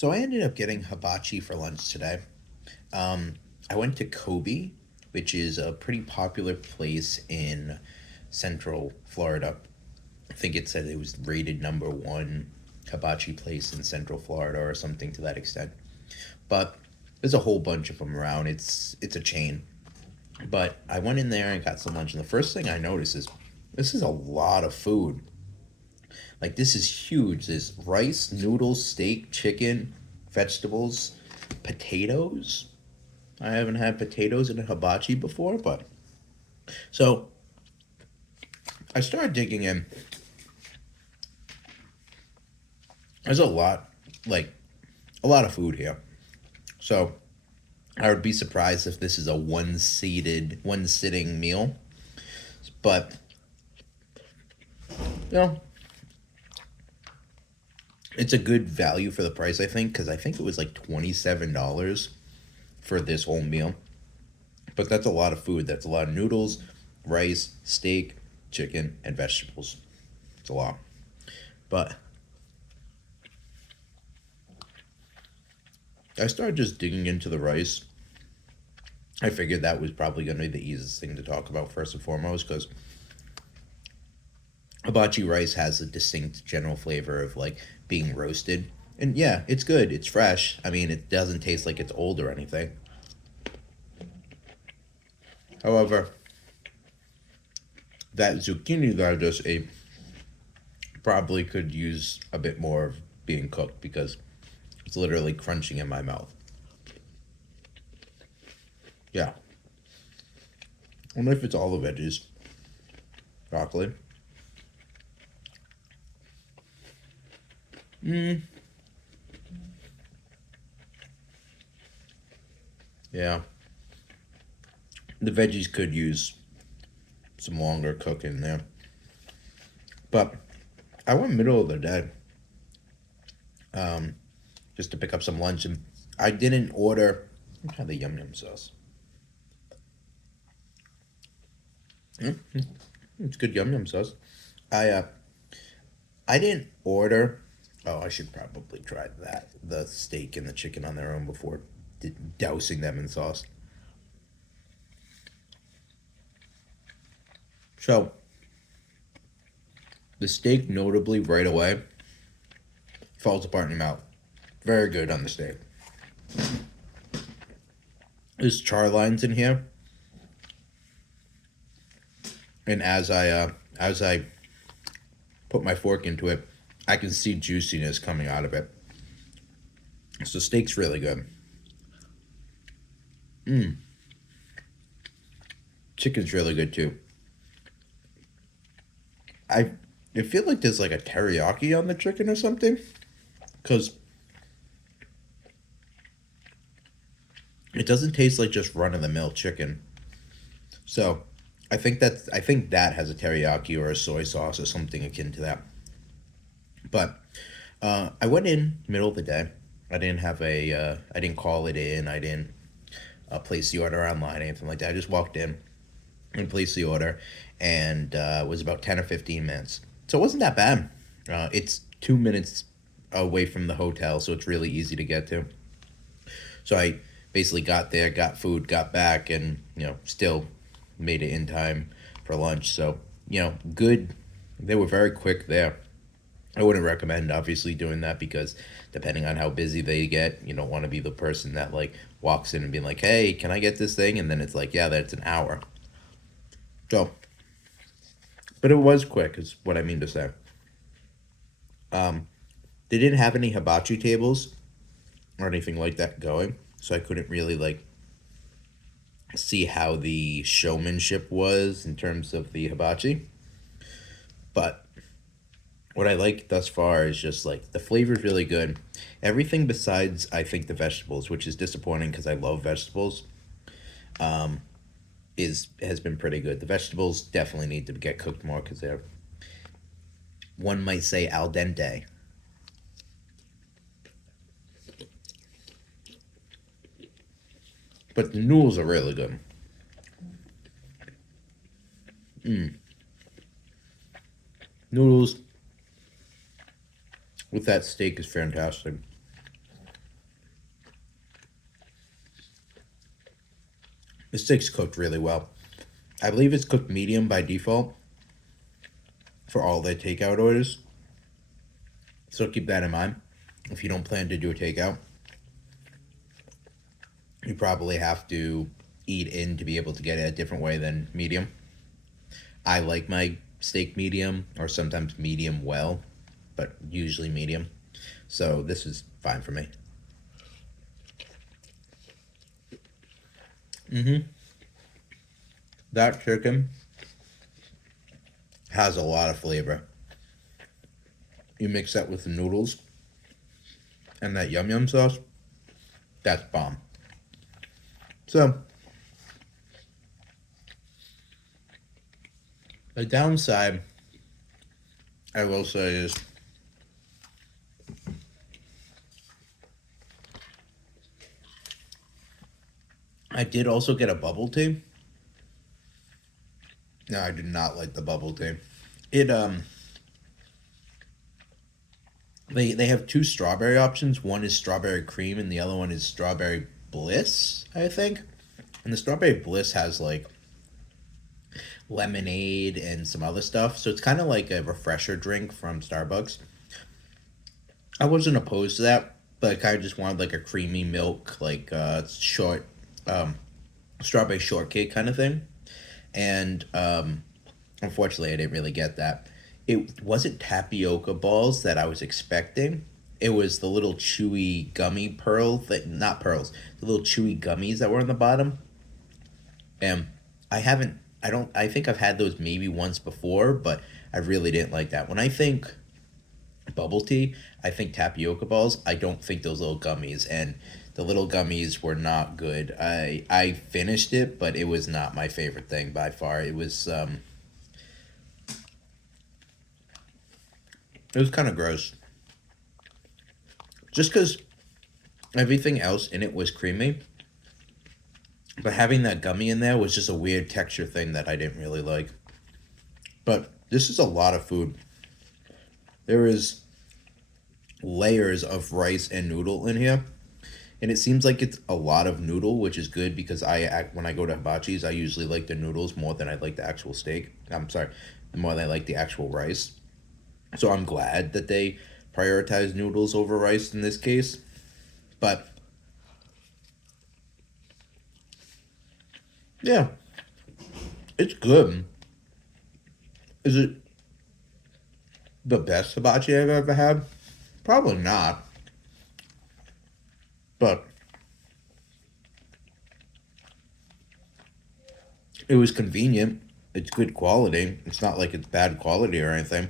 So I ended up getting hibachi for lunch today. Um, I went to Kobe, which is a pretty popular place in Central Florida. I think it said it was rated number one hibachi place in Central Florida or something to that extent. But there's a whole bunch of them around. It's a chain. But I went in there and got some lunch, and the first thing I noticed is this is a lot of food. Like this is huge. There's rice, noodles, steak, chicken, vegetables, potatoes. I haven't had potatoes in a hibachi before, but so I started digging in. There's a lot, like a lot of food here. So I would be surprised if this is a one sitting meal. But you know, it's a good value for the price. I think because I think it was like $27 for this whole meal. But that's a lot of food. That's a lot of noodles, rice, steak, chicken, and vegetables. It's a lot. But I started just digging into the rice. I figured that was probably going to be the easiest thing to talk about first and foremost because hibachi rice has a distinct general flavor of like being roasted. And yeah, it's good. It's fresh. I mean, it doesn't taste like it's old or anything. However, that zucchini that I just ate probably could use a bit more of being cooked because it's literally crunching in my mouth. Yeah. I wonder if it's all the veggies. Broccoli. Mm, yeah. The veggies could use some longer cooking there. But I went middle of the day um, just to pick up some lunch, and I didn't order. I had the yum yum sauce. It's good yum yum sauce. I uh, I didn't order. Oh, I should probably try that. The steak and the chicken on their own before dousing them in sauce. So the steak, notably, right away falls apart in your mouth. Very good on the steak. There's char lines in here, and as I put my fork into it, I can see juiciness coming out of it. So steak's really good. Mm, chicken's really good too. I I feel like there's like a teriyaki on the chicken or something, because it doesn't taste like just run of the mill chicken. So I think that has a teriyaki or a soy sauce or something akin to that. But I went in middle of the day. I didn't call it in. I didn't place the order online, anything like that. I just walked in and placed the order, and it was about 10 or 15 minutes. So it wasn't that bad. It's 2 minutes away from the hotel, so it's really easy to get to. So I basically got there, got food, got back, and still made it in time for lunch. So good. They were very quick there. I wouldn't recommend obviously doing that because depending on how busy they get, you don't want to be the person that like walks in and being like, "Hey, can I get this thing?" And then it's like, "Yeah, that's an hour." So, but it was quick, is what I mean to say. Um, they didn't have any hibachi tables or anything like that going, so I couldn't really like see how the showmanship was in terms of the hibachi. But what I like thus far is just like the flavor's really good. Everything besides I think the vegetables, which is disappointing because I love vegetables, um, is has been pretty good. The vegetables definitely need to get cooked more because they're one might say al dente. But the noodles are really good. Mm. Noodles with that steak is fantastic. The steak's cooked really well. I believe it's cooked medium by default for all their takeout orders. So keep that in mind. If you don't plan to do a takeout, you probably have to eat in to be able to get it a different way than medium. I like my steak medium or sometimes medium well, but usually medium. So this is fine for me. That chicken has a lot of flavor. You mix that with the noodles and that yum yum sauce, that's bomb. So the downside, I will say, is I did also get a bubble tea. No, I did not like the bubble tea. It they have two strawberry options. One is strawberry cream and the other one is strawberry bliss, I think. And the strawberry bliss has like lemonade and some other stuff. So it's kind of like a refresher drink from Starbucks. I wasn't opposed to that, but I kind of just wanted like a creamy milk, like short strawberry shortcake kind of thing. And unfortunately, I didn't really get that. It wasn't tapioca balls that I was expecting. It was the little chewy gummy pearl that not pearls, the little chewy gummies that were on the bottom. And I haven't. I don't. I think I've had those maybe once before, but I really didn't like that. When I think bubble tea, I think tapioca balls. I don't think those little gummies, and the little gummies were not good. I finished it, but it was not my favorite thing by far. It was kind of gross. Just because everything else in it was creamy, but having that gummy in there was just a weird texture thing that I didn't really like. But this is a lot of food. There is layers of rice and noodle in here, and it seems like it's a lot of noodle, which is good because when I go to Hibachi's, I usually like the noodles more than I like the actual steak. I'm sorry, more than I like the actual rice. So I'm glad that they prioritize noodles over rice in this case. But yeah, it's good. Is it the best hibachi I've ever had? Probably not. But it was convenient. It's good quality. It's not like it's bad quality or anything.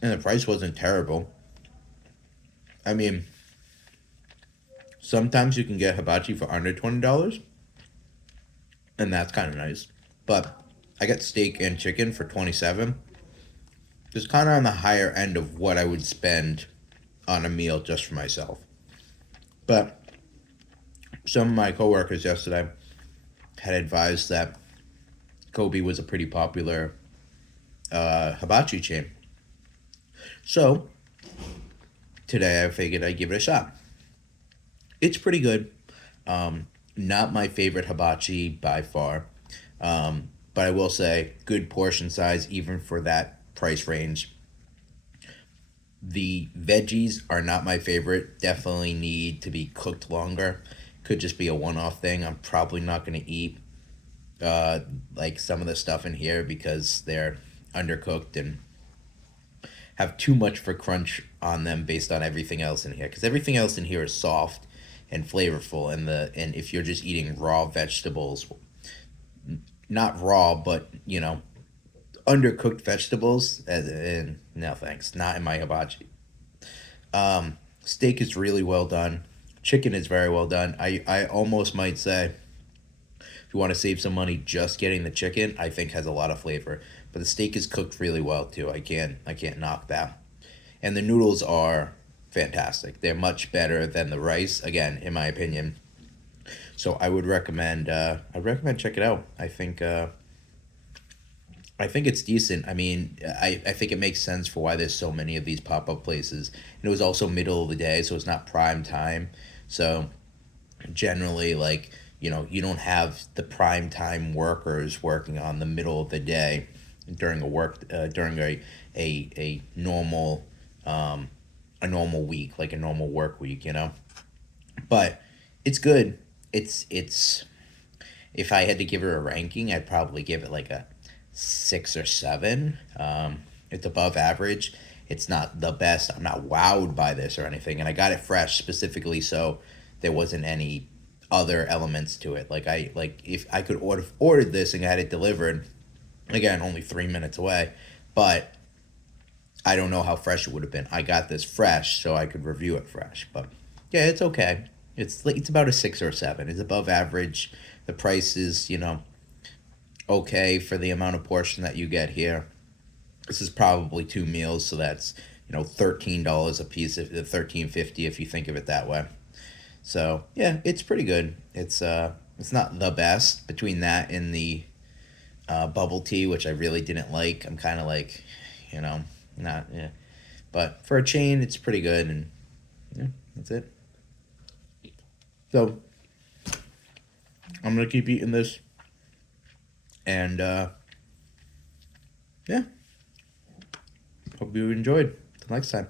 And the price wasn't terrible. I mean, sometimes you can get hibachi for under $20, and that's kind of nice. But I got steak and chicken for 27. It's kind of on the higher end of what I would spend on a meal just for myself. But some of my coworkers yesterday had advised that Kobe was a pretty popular hibachi chain. So today I figured I'd give it a shot. It's pretty good. Not my favorite hibachi by far. But I will say, good portion size even for that price range. The veggies are not my favorite. Definitely need to be cooked longer. Could just be a one off thing. I'm probably not going to eat uh, like some of the stuff in here because they're undercooked and have too much for crunch on them based on everything else in here. Because everything else in here is soft and flavorful, and if you're just eating raw vegetables, not raw, but undercooked vegetables, and no thanks, not in my hibachi. Steak is really well done. Chicken is very well done. I almost might say if you want to save some money, just getting the chicken I think has a lot of flavor. But the steak is cooked really well too. I can't knock that. And the noodles are fantastic. They're much better than the rice, again, in my opinion. So I'd recommend check it out. I think it's decent. I mean, I think it makes sense for why there's so many of these pop up places. And it was also middle of the day, so it's not prime time. So generally, like, you don't have the prime time workers working on the middle of the day during a normal a normal week, like a normal work week. But it's good. It's if I had to give it a ranking, I'd probably give it like a 6 or 7. It's above average. It's not the best. I'm not wowed by this or anything, and I got it fresh specifically so there wasn't any other elements to it. Like if I could ordered this and had it delivered, again only 3 minutes away, but I don't know how fresh it would have been. I got this fresh so I could review it fresh, but yeah, it's okay. It's about a 6 or 7. It's above average. The price is okay for the amount of portion that you get here. This is probably 2 meals, so that's $13 a piece, if 13.50 if you think of it that way. So yeah, it's pretty good. It's not the best between that and the bubble tea, which I really didn't like. I'm kind of like, you know, not yeah. But for a chain, it's pretty good, and yeah, that's it. So I'm gonna keep eating this, and yeah, hope you enjoyed. Till next time.